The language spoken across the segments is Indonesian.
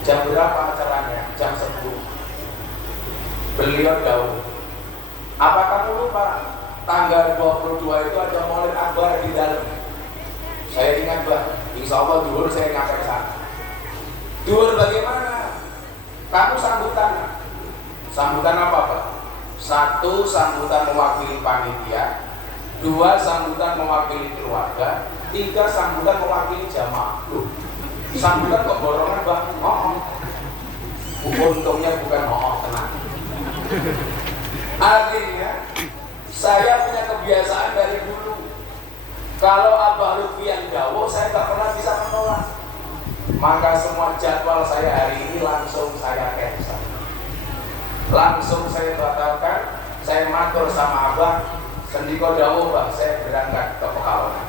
Jam berapa acaranya? Jam 10. Beliau jauh. Apa kamu lupa? Tanggal 22 itu ada Maulid Akbar di dalam. Saya ingat Pak, insya Allah duhur saya nyampe sana. Duhur bagaimana? Kamu sambutan. Sambutan apa Pak? 1, sambutan mewakili panitia. 2, sambutan mewakili keluarga. 3, sambutan mewakili jamaah. Sambutan kok borongan Pak? Untungnya bukan tenang. Akhirnya saya punya kebiasaan dari dulu, kalau Abah Lutfi yang jauh saya nggak pernah bisa menolak. Maka semua jadwal saya hari ini langsung saya cancel, langsung saya batalkan. Saya matur sama Abah, sendiko jauh Bang, saya berangkat ke Pekalongan.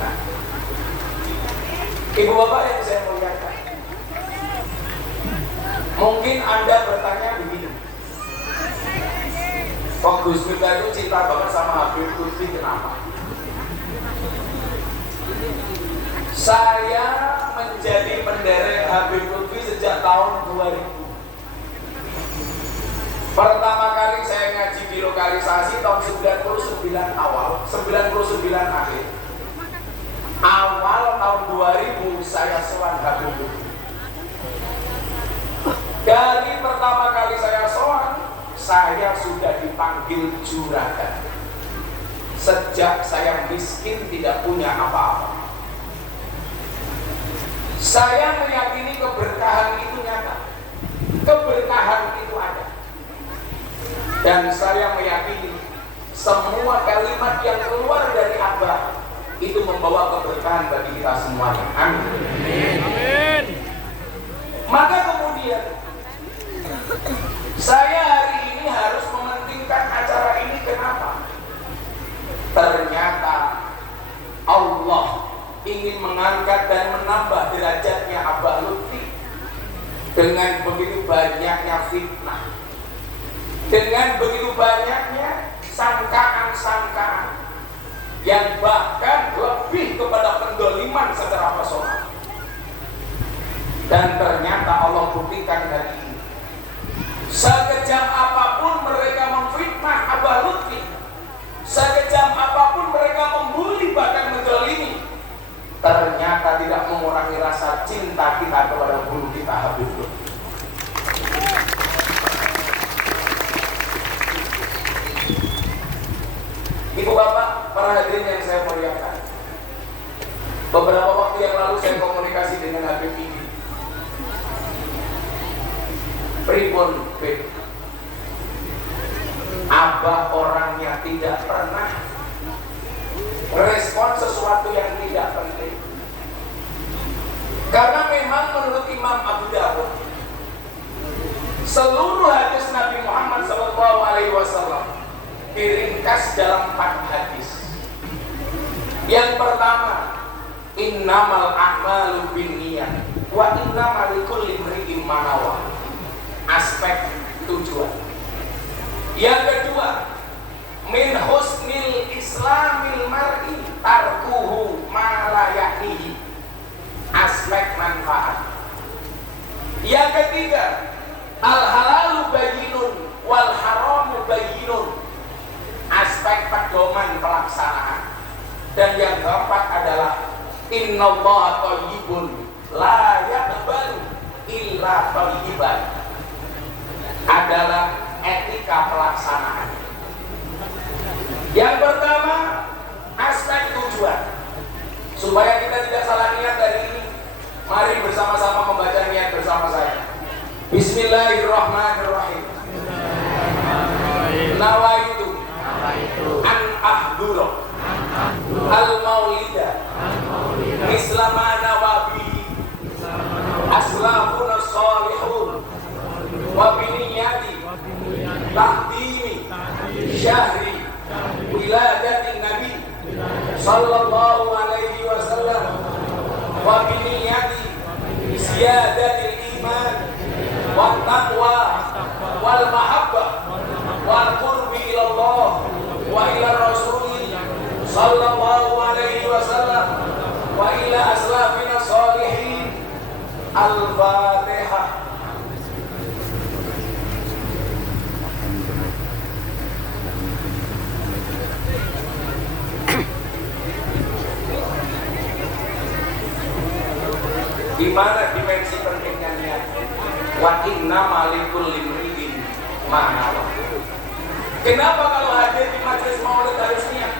Nah, Ibu Bapak yang saya muliakan, mungkin Anda bertanya begini, kok Gus Miftah itu cinta banget sama Habib Lutfi, kenapa? Saya menjadi penderek Habib Lutfi sejak tahun 2000. Pertama kali saya ngaji di lokalisasi tahun 99 awal, 99 akhir. Awal tahun 2000 saya sowan Habib Lutfi. Dari pertama kali saya sowan, saya sudah dipanggil juragan. Sejak saya miskin tidak punya apa-apa. Saya meyakini keberkahan itu nyata. Keberkahan itu ada. Dan saya meyakini semua kalimat yang keluar dari Abah itu membawa keberkahan bagi kita semuanya. Amin. Amin. Maka kemudian saya hari ini harus mementingkan acara ini. Kenapa? Ternyata Allah ingin mengangkat dan menambah derajatnya Abah Lutfi dengan begitu banyaknya fitnah, dengan begitu banyaknya sangkaan-sangkaan yang bahkan lebih kepada pendoliman secara personal. Dan ternyata Allah buktikan hari ini, sekejam apapun mereka memfitnah Abah Lutfi, sekejam apapun mereka membuli bahkan menzalimi, ternyata tidak mengurangi rasa cinta kita kepada guru kita Habib Lutfi. Ibu bapak, para hadirin yang saya muliakan, beberapa waktu yang lalu saya komunikasi dengan Habib ini. Pripun Beb, Abah orangnya tidak pernah merespon sesuatu yang tidak penting. Karena memang menurut Imam Abu Dawud, seluruh hadis Nabi Muhammad SAW diringkas dalam 4 hadis. Yang pertama, innamal a'malu binniyat wa innamal likulli imri'in ma nawa. Aspek tujuan. Yang kedua, min husnil islamil mar'i tarkuhu ma la ya'nihi. Aspek manfaat. Yang ketiga, al halalu bayyinun wal haramu bayyinun. Aspek pedoman pelaksanaan. Dan yang keempat adalah innallaha thayyibun la yaqbalu illa thayyiban. Adalah etika pelaksanaan. Yang pertama, aspek tujuan. Supaya kita tidak salah niat dari ini, mari bersama-sama membaca niat bersama saya. Bismillahirrahmanirrahim. Nawaitu an ahdura al-maulida mislama nawabihi aslafuna salihun wa biniyati tahdimi syahri wiladatin nabi sallallahu alaihi wasallam wa biniyati ziyadatil iman wa taqwa wal mahabbah wal qurbi ilallah wa ila rasuli sallallahu alaihi wasallam wa ila aslafina salihin Al-Fatihah. Di mana dimensi pentingnya niat? Wa inna malikul limri'in ma'nawa. Kenapa kalau hadir di majelis maulid harus niat?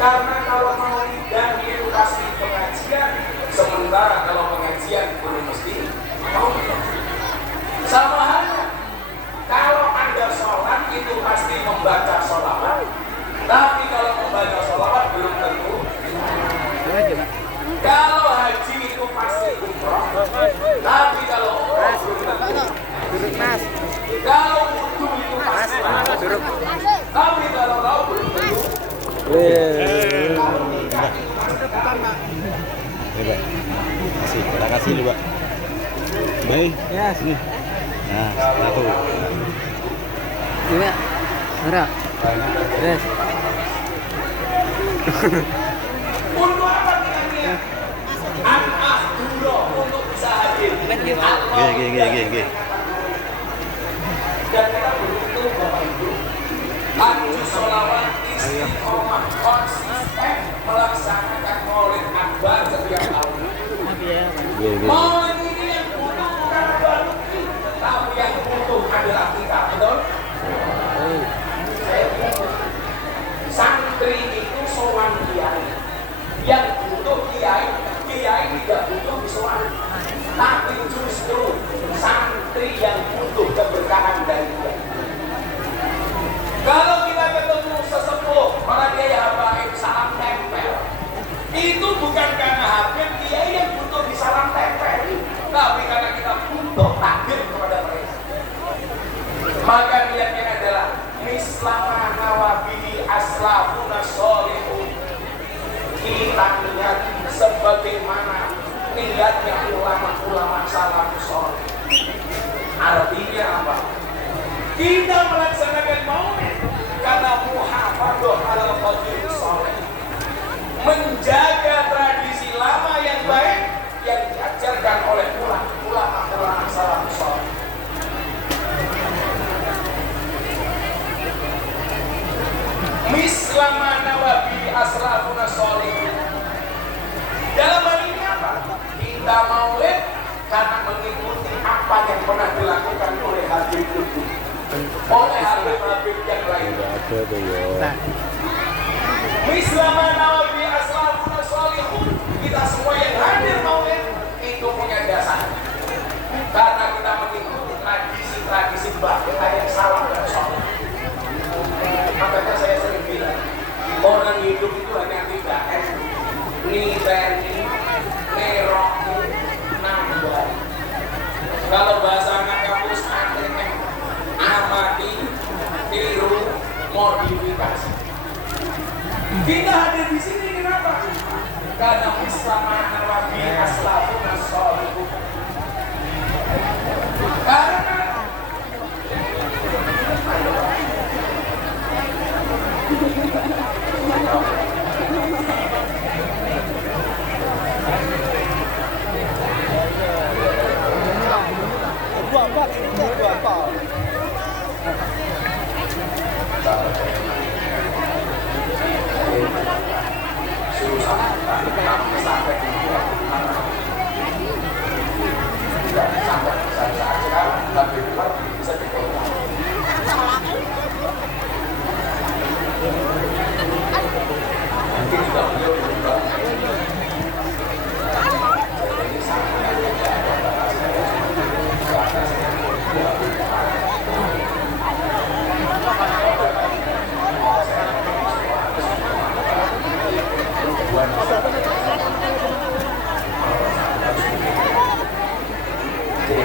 Karena kalau maulidan itu pasti pengajian, sementara kalau pengajian belum mesti maulid. Sama halnya, kalau Anda sholat itu pasti membaca sholawat, tapi kalau membaca sholawat belum tentu. Kalau haji itu pasti umroh, tapi kalau umroh belum tentu. Kalau wudu itu pasti tapi kalau rau belum tentu. Kasih, kita kasih dulu, Pak. Baik, ya sini. Nah, satu. Iya, ada. Yes. Untuk apa kita niat? An-ah dulu untuk bisa hadir. G. Dan kita beruntung Bapak Ibu, lanjut sholawat istiqomah konsisten melaksanakan maulid akbar setiap tahun. Maulid ini yang butuh bukan baru, tapi yang butuh adalah kita, betul? Santri itu sowan kiai, yang butuh kiai tidak butuh sowan, tapi justru santri yang butuh keberkahan dari kiai. Kalau kita ketemu sesepuh, orang dia ya habaib salam tempel, itu bukan karena habib kiai yang butuh disalam tempel, tapi karena kita butuh takbir kepada mereka. Maka niatnya adalah mislama nawabihi aslafuna sholihun. Kita niat sebagaimana niatnya ulama-ulama salafus sholih. Artinya apa? Kita melaksanakan maulid karena muhafadzah alal qadir sholih, menjaga tradisi lama yang baik yang diajarkan oleh ulama-ulama salafus sholih. Mislama nawabi aslafuna sholih. Dalam hal ini apa? Kita maulid karena mengikuti apa yang pernah dilakukan oleh Habib itu, oleh Habib yang lain. Mislama nawabi aslafuna sholihun. Kita semua yang hadir maulid itu punya dasar, karena kita mengikuti tradisi mbah kita yang salah dan sholih. Makanya saya sering bilang, orang hidup itu hanya 3 S: niteni, neroki, nambah. Kalau bahasa anak kampus ATM, amati, tiru, modifikasi. Kita hadir di sini kenapa? Karena mislama nawabi aslafuna sholihun. Karena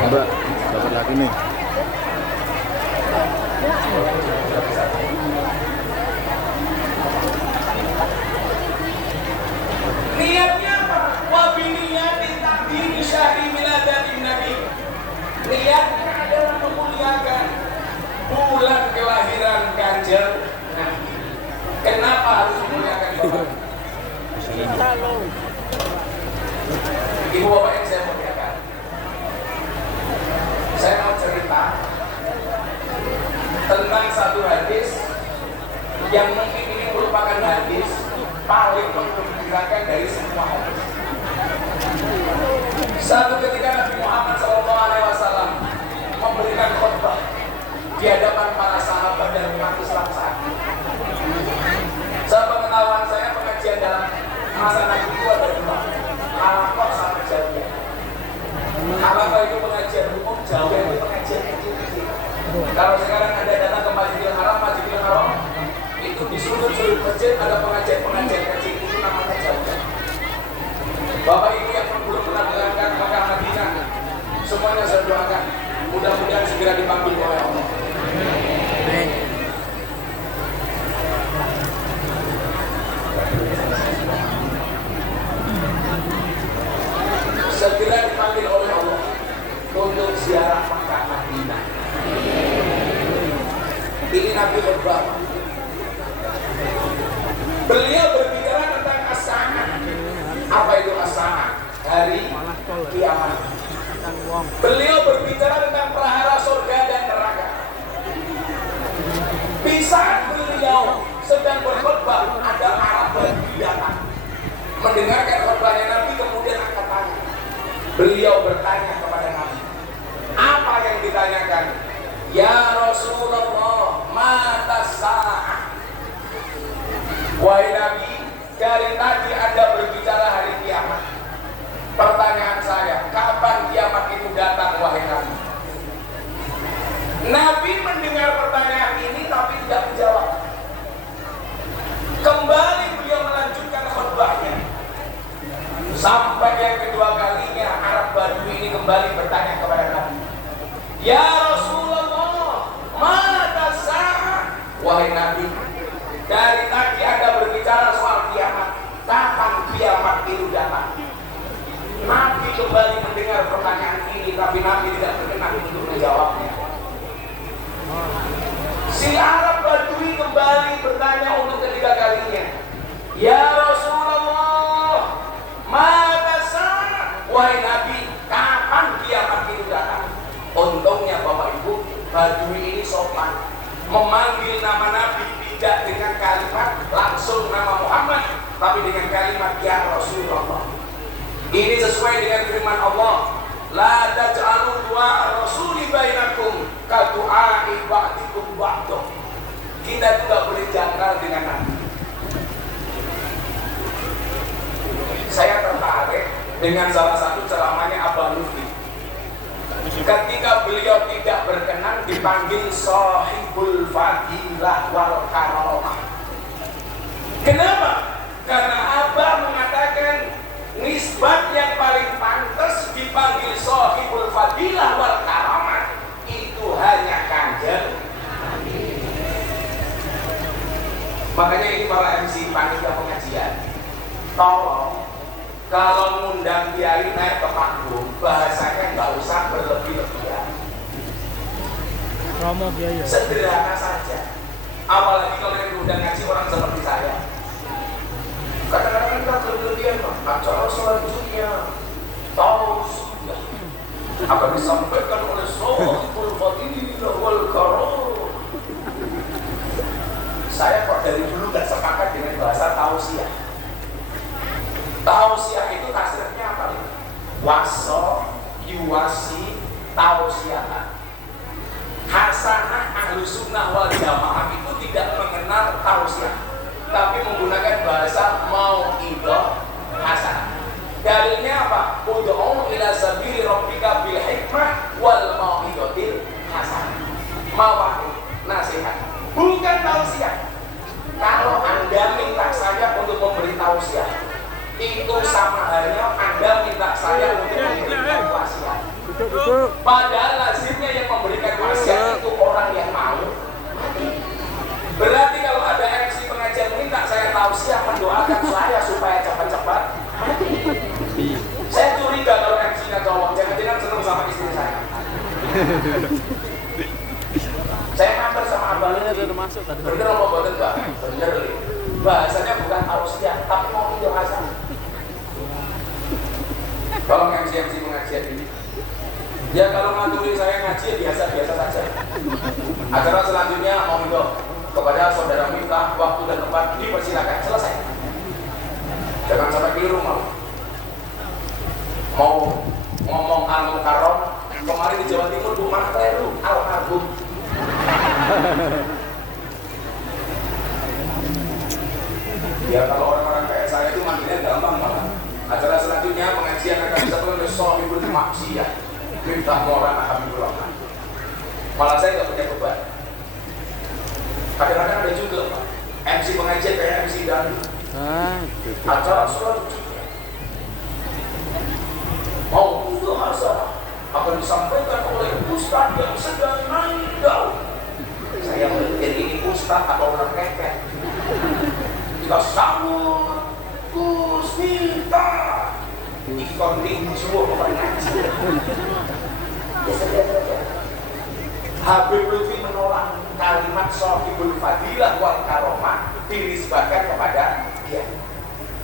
Mbak, dapat lagi nih. niatnya apa? Wabiniyati takdiri syahri miladatin Nabi. Niatnya adalah memuliakan bulan kelahiran Kanjeng Nabi. Kenapa harus memuliakan Bapak? Ibu bapak yang saya muliakan, Satu ketika Nabi Muhammad SAW memberikan khutbah di hadapan para sahabat dan umat Islam saat itu. Sepengetahuan saya pengajian dalam masa Nabi itu ada dua, halaqah sama jawiyah. Halaqah itu pengajian umum, jawiyah itu pengajian kecil-kecil. Kalau sekarang Anda datang ke Masjidil Haram itu di sudut-sudut masjid ada pengajian kecil, itu namanya jawiyah. Bapak Ibu yang belum pernah berangkat Makkah Madinah, semuanya saya doakan mudah-mudahan segera dipanggil oleh Allah. Amin. Segera dipanggil oleh Allah untuk ziarah Makkah Madinah. Ini Nabi berberapa? Beliau berbicara tentang as-sa'ah. Apa itu as-sa'ah? Hari kiamat. Beliau berbicara tentang perahara surga dan neraka. Di saat beliau sedang berkhutbah, ada Arab datang mendengarkan khutbahnya Nabi, kemudian angkat tangan. Beliau bertanya kepada Nabi. Apa yang ditanyakan? Ya Rasulullah, mata sa'ah. Wahai Nabi, dari tadi Anda berbicara hari kiamat. Pertanyaan saya, kapan kiamat itu datang, wahai Nabi? Nabi mendengar pertanyaan ini tapi tidak menjawab. Kembali beliau melanjutkan khutbahnya. Sampai yang kedua kalinya Arab Badui ini kembali bertanya kepada Nabi. Ya Rasulullah, mata sa'ah. Wahai Nabi, dari tadi Anda berbicara soal kiamat. Kapan kiamat itu datang? Nabi kembali mendengar pertanyaan ini, tapi Nabi tidak berkenan untuk menjawabnya. Si Arab Badui kembali bertanya untuk ketiga kalinya. Ya Rasulullah, mata sa'ah. Wahai Nabi, kapan kiamat itu datang? Untungnya Bapak Ibu, Badui ini sopan, memanggil nama Nabi tidak dengan kalimat langsung nama Muhammad, tapi dengan kalimat ya Rasulullah. Ini sesuai dengan firman Allah, la taj'alu du'a rasuli bainakum ka du'a'i ba'dikum ba'dah. Kita tidak boleh jangkal dengan Nabi. Saya tertarik dengan salah satu ceramahnya Abang Lutfi. Ketika beliau tidak berkenan dipanggil sahibul fadilah wal karamah. Kenapa? Karena Abah mengatakan nisbat yang paling pantas dipanggil sahibul fadilah wal karamah itu hanya Kanjeng. Makanya ini para MC panitia pengajian, tolong kalau ngundang kiai naik ke panggung, bahasanya nggak usah berlebih-lebihan. Sederhana saja. Apalagi kalau yang diundang ngaji orang seperti saya. Kadang-kadang kita berlebihan, acara selanjutnya tausiah akan disampaikan oleh sahibul fadilah wal karamah. Saya kok dari dulu gak sepakat dengan bahasa tausiah. Tausiah itu tasrifnya apa? Waso, yuwasi, tausiah. Hasanah ahlu sunnah wal jamaah itu tidak mengenal tausiah, tapi menggunakan bahasa mau'idah hasanah. Dalilnya apa? Ud'u ila sabili rabbika bil hikmah wal mau'idatil hasanah. Mawa'id, nasihat, bukan tausiah. Kalau Anda minta saya untuk memberi tausiah, itu sama halnya Anda minta saya untuk memberikan wasiat. Padahal lazimnya yang memberikan wasiat itu orang yang mau. Berarti kalau ada MC pengajian minta saya tausiah, mendoakan saya supaya cepat-cepat mati. Saya curiga kalau MC-nya cowok, jangan-jangan senang sama istri saya. Saya mampir sama abang ini, bener apa bener Mbak? Bener. Bahasanya bukan tausiah, tapi mau itu hasan. Kalau MC pengajian ini, ya kalau ngaturin saya ngaji biasa-biasa saja. Acara selanjutnya mau itu kepada saudara Miftah, waktu dan tempat dipersilakan, selesai. Jangan sampai keliru mau ngomong Al-Mukarram kemarin di Jawa Timur bukan kleru almarhum. Ya kalau orang-orang kayak saya itu manggilnya gampang malah. Acara selanjutnya pengajian akan disebut Sohibul Maksiyah Miftah Maulana Habibur Rahman. Malah saya nggak punya beban. Kadang-kadang ada juga Pak MC pengajian kayak MC dangdut. Acara selanjutnya mau itu hasanah akan disampaikan oleh Ustaz yang sedang naik daun. Saya melihat ini Ustaz atau orang keket. Kita sambut Gus Miftah. Ikon rinju orang ngaji. Habib Lutfi menolak kalimat Sohibul Fadilah wal Karomah dinisbahkan kepada dia.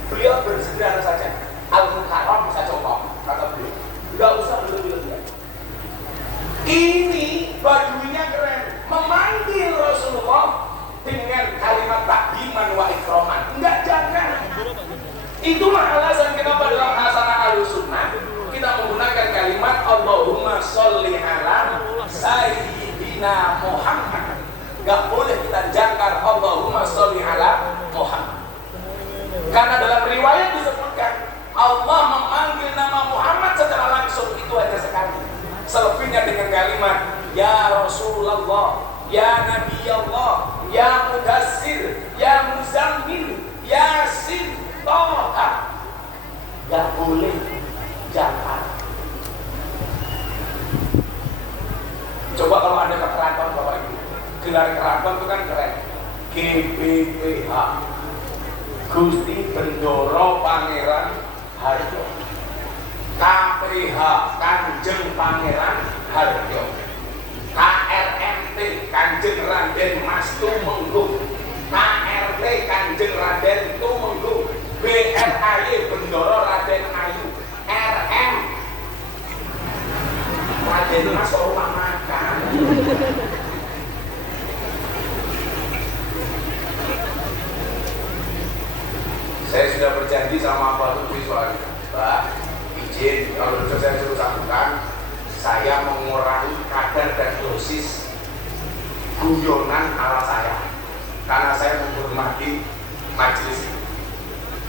Beliau bersederhana saja. Al-Mukarram bisa contoh, kata beliau. Gak usah berlebihan. Ini bajunya keren, memanggil Rasulullah dengan kalimat takdiman wa ikroman. Enggak, jangan. Itulah alasan kenapa dalam hasanah al-sunnah kita menggunakan kalimat Allahumma sholli ala Sayyidina Muhammad. Gak boleh kita jangkar Allahumma sholli ala Muhammad. Karena dalam riwayat disebutkan Allah memanggil nama Muhammad secara langsung, itu hanya sekali. Selebihnya dengan kalimat Ya Rasulullah, Ya Nabi Allah, Ya Mudassir, Ya Muzammil, Yasin, Toha. Gak boleh jangkar. Coba kalau ada ke keraton Bapak Ibu, gelar keraton itu kan keren. GBPH, Gusti Bendoro Pangeran Harjo. KPH, Kanjeng Pangeran Harjo. KRMT, Kanjeng Raden Mas Tumenggung. KRT, Kanjeng Raden Tumenggung. BRAY, Bendoro Raden Ayu. RM, Raden Mas Rumah Makan. Saya sudah berjanji sama Pak Lutfi soalnya, Mbak, izin kalau bisa saya suruh sambungkan, saya mengurangi kadar dan dosis guyonan ala saya, karena saya menghormati majelis ini.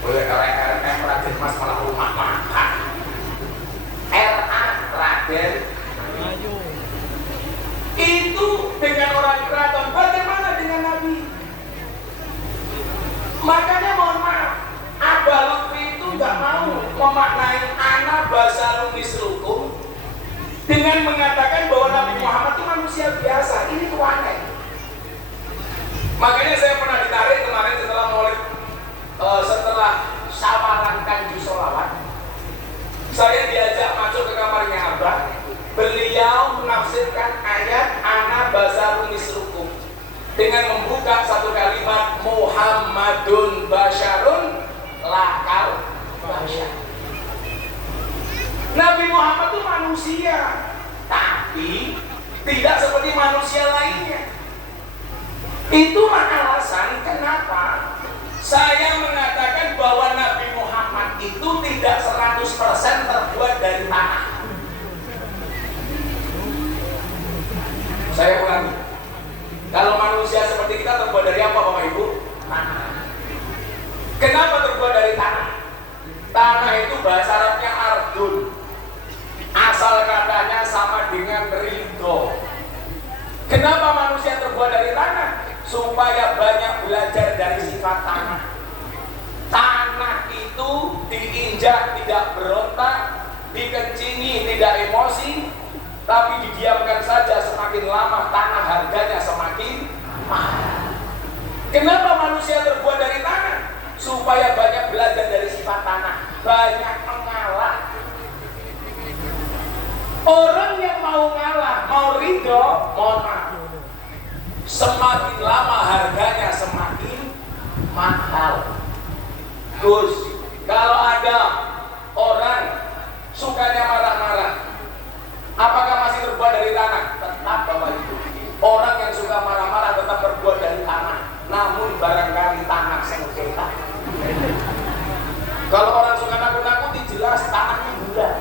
Boleh RRM Raden Mas malah rumah makan, RA Raden itu dengan orang keraton, bagaimana dengan Nabi? Makanya mohon maaf, Abah Lutfi itu gak mau memaknai ana basarum mislukum dengan mengatakan bahwa Nabi Muhammad itu manusia biasa. Ini tuh aneh. Makanya saya pernah ditarik kemarin setelah maulid, setelah syawaran kanju sholawat, saya diajak masuk ke kamarnya Abah. Beliau menafsirkan ayat ana basarum mislukum dengan membuka satu kalimat Muhammadun basyarun lakal basyar. Nabi Muhammad itu manusia, tapi tidak seperti manusia lainnya. Itulah alasan kenapa saya mengatakan bahwa Nabi Muhammad itu tidak 100% terbuat dari tanah. Saya ulangi, kalau manusia seperti kita terbuat dari apa Bapak Ibu? Tanah. Kenapa terbuat dari tanah? Tanah itu bahasa Arabnya ardun. Asal katanya sama dengan ridho. Kenapa manusia terbuat dari tanah? Supaya banyak belajar dari sifat tanah. Tanah itu diinjak tidak berontak, dikencingi tidak emosi, tapi didiamkan saja, semakin lama tanah harganya semakin mahal. Kenapa manusia terbuat dari tanah? Supaya banyak belajar dari sifat tanah, banyak mengalah. Orang yang mau ngalah, mau ridho, mohon maaf, semakin lama harganya semakin mahal. Gus, kalau ada orang sukanya marah-marah, apakah masih terbuat dari tanah? Tetap Bapak Ibu. Orang yang suka marah-marah tetap terbuat dari tanah, namun barangkali tanah sengketa. Kalau orang suka nakut-nakuti, jelas tanahnya bulat.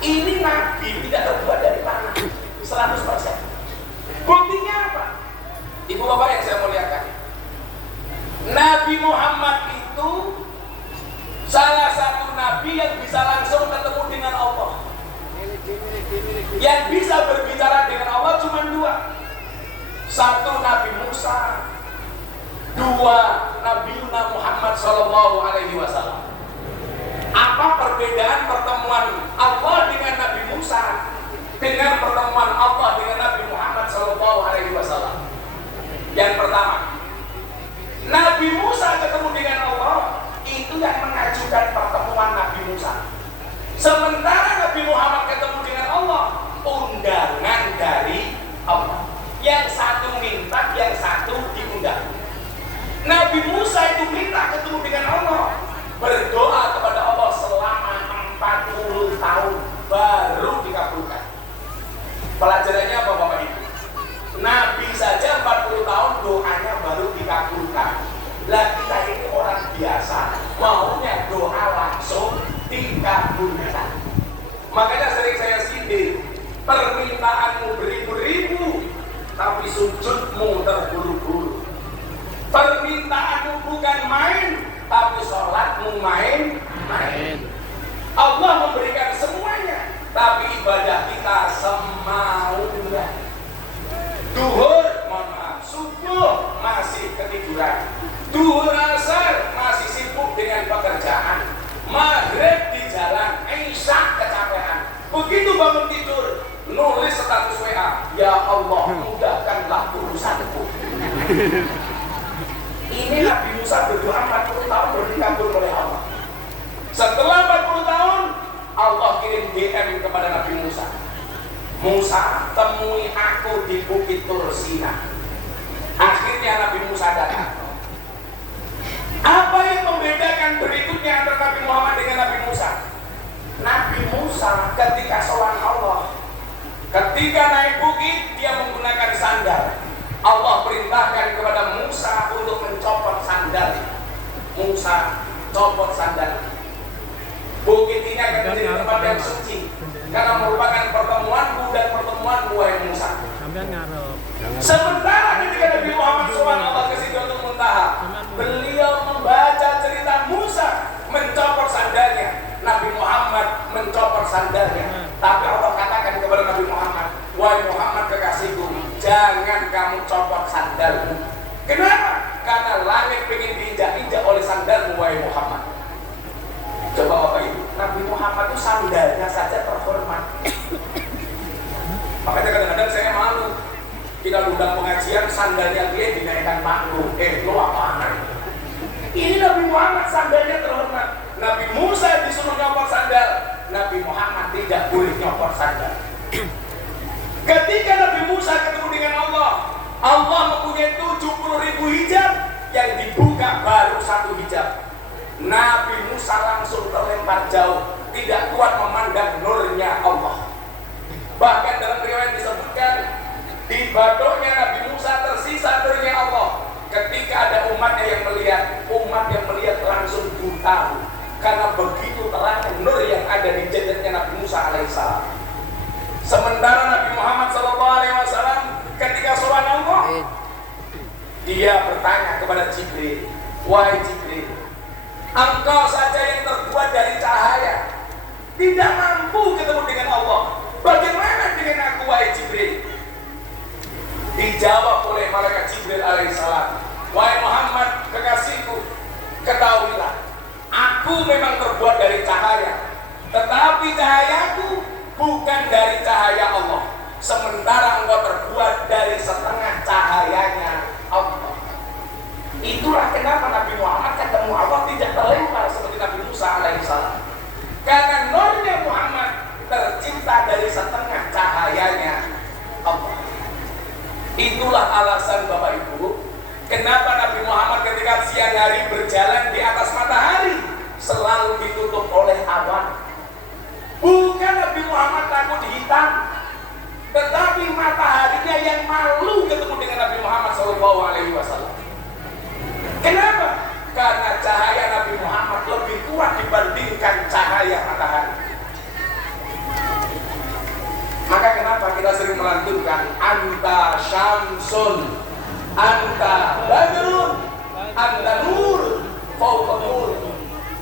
Ini Nabi tidak terbuat dari tanah 100%. Buktinya apa? Ibu bapak yang saya muliakan, Nabi Muhammad itu salah satu nabi yang bisa langsung ketemu dengan Allah. Yang bisa berbicara dengan Allah cuma dua. Satu Nabi Musa, dua Nabi Muhammad SAW. Apa perbedaan pertemuan Allah dengan Nabi Musa dengan pertemuan Allah dengan Nabi Muhammad SAW? Yang pertama, Nabi Musa ketemu dengan Allah itu yang mengajukan pertemuan Nabi Musa. Sementara Nabi Muhammad ketemu dengan Allah, undangan dari Allah. Yang satu minta, yang satu diundang. Nabi Musa itu minta ketemu dengan Allah, berdoa kepada Allah selama 40 tahun baru dikabulkan. Pelajarannya apa Bapak Ibu? Nabi saja 40 tahun doanya baru dikabulkan. Lah kita ini orang biasa, maunya doa langsung dikabulkan. Makanya sering saya sindir, permintaanmu beribu-ribu tapi sujudmu terburu-buru. Permintaanmu bukan main tapi sholatmu main-main. Allah memberikan semuanya tapi ibadah kita semaunya. Duhur, mohon maaf, subuh masih ketiduran, duhur asar masih sibuk dengan pekerjaan, maghrib di jalan, isya kecapean. Begitu bangun tidur, nulis status WA, ya Allah mudahkanlah urusanku. Ini Nabi Musa berdoa 40 tahun baru dikabul oleh Allah. Setelah 40 tahun, Allah kirim DM kepada Nabi Musa. Musa, temui aku di Bukit Tur Sina. Akhirnya Nabi Musa datang. Apa yang membedakan berikutnya antara Nabi Muhammad dengan Nabi Musa? Nabi Musa ketika sholat Allah, ketika naik bukit dia menggunakan sandal. Allah perintahkan kepada Musa untuk mencopot sandal. Musa copot sandal. Bukit ini akan menjadi tempat yang suci karena merupakan pertemuanku dan pertemuanmu wahai Musa. Sementara ketika Nabi Muhammad SAW ke Sidratul Muntaha, beliau membaca cerita Musa mencopot sandalnya. Nabi Muhammad mencopot sandalnya. Tapi Allah katakan kepada Nabi Muhammad, wahai Muhammad kekasihku, jangan kamu copot sandalmu. Kenapa? Karena langit ingin diinjak-injak oleh sandalmu wahai Muhammad. Coba Bapak Ibu, Nabi Muhammad itu sandalnya saja terhormat. Makanya kadang-kadang saya malu, kita undang pengajian sandalnya dia dinaikkan panggung. Lo apaan? Ini Nabi Muhammad sandalnya terhormat. Nabi Musa disuruh nyopot sandal, Nabi Muhammad tidak boleh nyopot sandal. Ketika Nabi Musa ketemu dengan Allah, Allah mempunyai 70.000 hijab, yang dibuka baru 1 hijab. Nabi Musa langsung terlempar jauh, tidak kuat memandang nurnya Allah. Bahkan dalam riwayat disebutkan, di batuknya Nabi Musa tersisa nurnya Allah. Ketika ada umatnya yang melihat langsung buta, karena begitu terang nur yang ada di jasadnya Nabi Musa alaihissalam. Sementara Nabi Muhammad SAW ketika sholat Allah, dia bertanya kepada Jibril, wahai Jibril, engkau saja yang terbuat dari cahaya, tidak mampu ketemu dengan Allah, bagaimana dengan aku wahai Jibril? Dijawab oleh malaikat Jibril alaihissalam, wahai Muhammad kekasihku, ketahuilah, aku memang terbuat dari cahaya, tetapi cahayaku bukan dari cahaya Allah. Sementara engkau terbuat dari setengah cahayanya Allah. Itulah kenapa Nabi Muhammad ketemu Allah tidak terlempar seperti Nabi Musa alaihissalam. Karena nurnya Muhammad tercipta dari setengah cahayanya Allah. Itulah alasan Bapak Ibu, kenapa Nabi Muhammad ketika siang hari berjalan di atas matahari selalu ditutup oleh awan. Bukan Nabi Muhammad takut hitam, tetapi mataharinya yang malu ketemu dengan Nabi Muhammad SAW. Kenapa? Karena cahaya Nabi Muhammad lebih kuat dibandingkan cahaya matahari. melantunkan anta syamsun, anta badrun, anta nur, fauqa nur.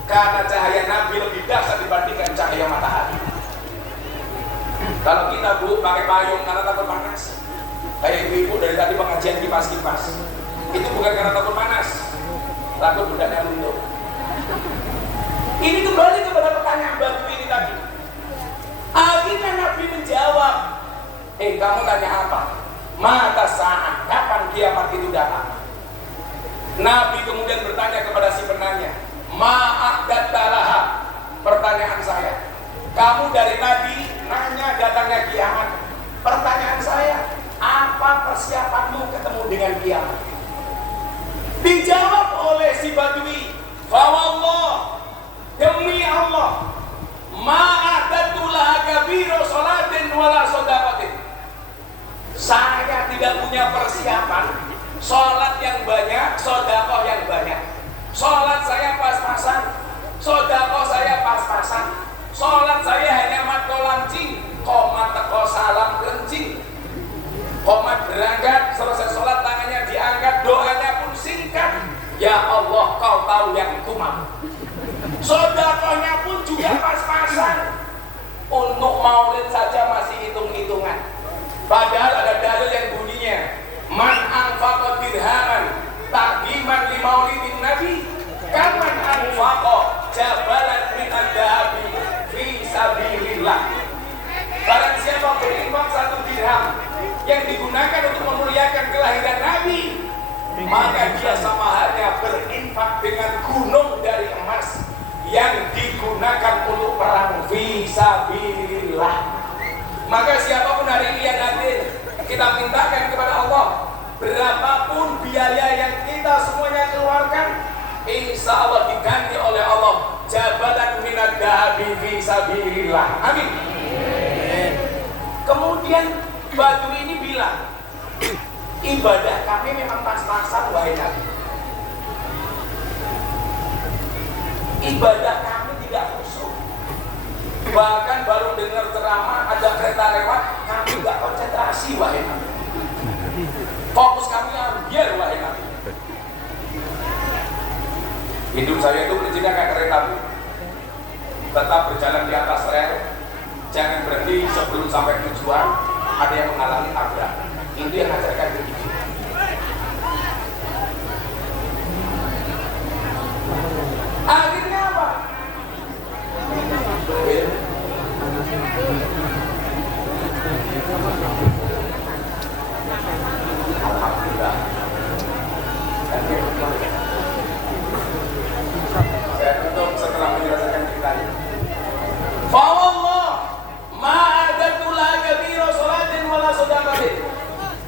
Karena cahaya Nabi lebih dahsyat dibandingkan cahaya matahari. Kalau kita Bu pakai payung karena takut panas, kayak ibu-ibu dari tadi pengajian kipas-kipas, itu bukan karena takut panas, takut budaknya luntur. Ini kembali kepada pertanyaan batu ini tadi. Akhirnya Nabi menjawab, kamu tanya apa? Mata saat, kapan kiamat itu datang? Nabi kemudian bertanya kepada si penanya, ma'adattalaha. Pertanyaan saya, kamu dari tadi nanya datangnya kiamat. Pertanyaan saya, apa persiapanmu ketemu dengan kiamat? Dijawab oleh si badui, fawallah, demi Allah, ma'adattulaha kabiru sholatin wala sodaqatin. Saya tidak punya persiapan sholat yang banyak, sodaqah yang banyak. Sholat saya pas-pasan, sodaqah saya pas-pasan. Sholat saya hanya matko lancing, komat teko salam kencing. Komat berangkat, selesai sholat tangannya diangkat, doanya pun singkat. Ya Allah, kau tahu yang kumam. Sodaqahnya pun juga pas-pasan. Untuk maulid saja masih hitung-hitungan. Padahal ada dalil yang bunyinya, man anfaqa dirhaman takdiman li maulidin nabi kaman anfaqa jabalan min ad-dahabi fi sabilillah. Barang siapa berinfak 1 dirham yang digunakan untuk memuliakan kelahiran Nabi, maka dia sama halnya berinfak dengan gunung dari emas yang digunakan untuk perang fi sabilillah. Maka siapapun hari ini yang hadir, kita mintakan kepada Allah, berapapun biaya yang kita semuanya keluarkan, insya Allah diganti oleh Allah jabatan minad dahabi fi sabilillah. Amin. Kemudian batu ini bilang, ibadah kami memang pas-pasan wahai Nabi. Ibadah kami tidak khusyuk. Bahkan baru dengar ceramah ada kereta lewat, kami gak konsentrasi wahai Nabi. Fokus kami ambil wahai Nabi. Hidup saya itu prinsipnya kayak kereta Bu. Tetap berjalan di atas rel, jangan berhenti sebelum sampai tujuan. Ada yang mengalami tabrak. Itu yang ngajarkan begitu. Akhirnya apa? Alhamdulillah. Saya tutup setelah menjelaskan ceritanya. Fawallah ma'adatul kabiru sholatin wala sodaqatin.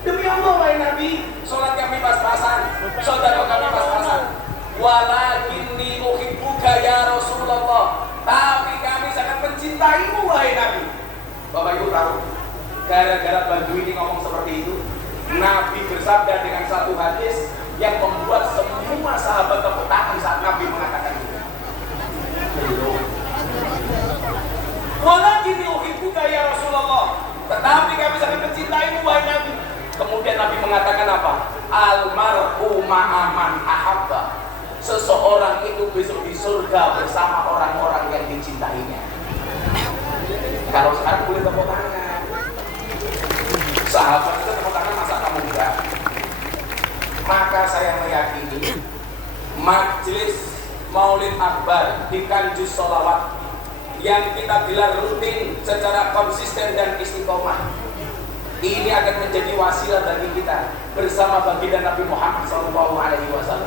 Demi Allah wahai Nabi, sholat kami pas-pasan, sodaqah kami pas-pasan. Walakinni uhibbuka ya Rasulullah. Tapi kami sangat mencintaimu wahai Nabi. Bapak Ibu tahu, gara-gara bantu ini ngomong seperti itu, Nabi bersabda dengan satu hadis yang membuat semua sahabat tepuk tangan saat Nabi mengatakan itu. Walakinni uhibbuka ya Rasulullah. Tetapi kami sangat mencintaimu wahai Nabi. Kemudian Nabi mengatakan apa? Almar'u ma'aman ahabba. Seseorang itu besok di surga bersama orang-orang yang dicintainya. Kalau sekarang boleh tepuk tangan. Sahabat itu tepuk tangan, masa kamu enggak? Maka saya meyakini majelis Maulid Akbar di Kanjus Sholawat yang kita gelar rutin secara konsisten dan istiqomah, ini akan menjadi wasilah bagi kita bersama baginda Nabi Muhammad SAW,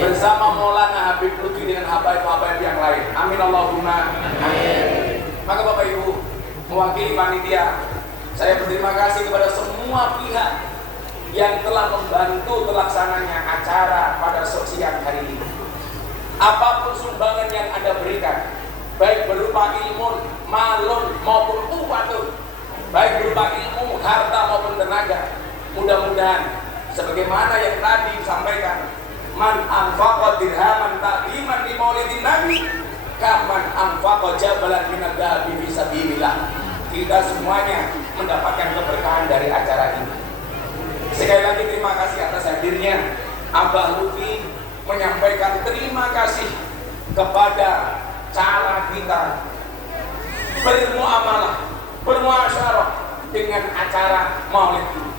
bersama Maulana Habib Lutfi dengan habaib-habaib yang lain. Amin Allahumma amin. Maka Bapak Ibu, mewakili panitia, saya berterima kasih kepada semua pihak yang telah membantu terlaksananya acara pada siang hari ini. Apapun sumbangan yang Anda berikan, baik berupa ilmu, malun maupun uwatun, baik berupa ilmu, harta maupun tenaga, mudah-mudahan sebagaimana yang tadi disampaikan, man anfaqa dirhaman ta'liman li maulidin nabi kaman anfaqa jabalan minad dahabi fi sabilillah. Kita semuanya mendapatkan keberkahan dari acara ini. Sekali lagi terima kasih atas hadirnya Abah Lutfi, menyampaikan terima kasih kepada cara kita bermuamalah, bermuasyarah dengan acara Maulid ini.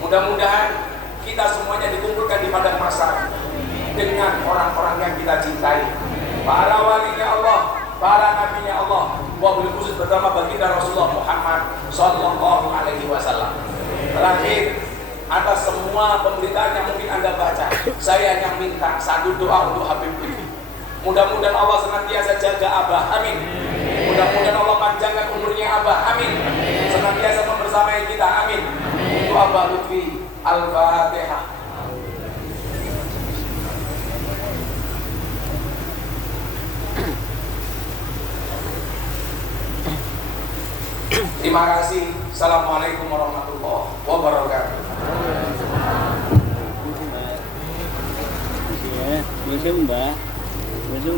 Mudah-mudahan kita semuanya dikumpulkan di padang mahsyar dengan orang-orang yang kita cintai, para walinya Allah, para nabinya Allah, wabil khusus bersama baginda Rasulullah Muhammad Sallallahu Alaihi Wasallam. Terakhir, atas semua pemberitaan yang mungkin Anda baca, saya hanya minta satu doa untuk Habib Lutfi. Mudah-mudahan Allah senantiasa jaga Abah, amin. Mudah-mudahan Allah panjangkan umurnya Abah, amin. Senantiasa membersamai kita, amin. Untuk Abah Lutfi, Al-Fatihah. Terima kasih. Assalamualaikum warahmatullahi wabarakatuh.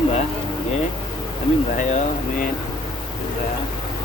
Mbak. Nggih. Amin Mbak ya. Amin.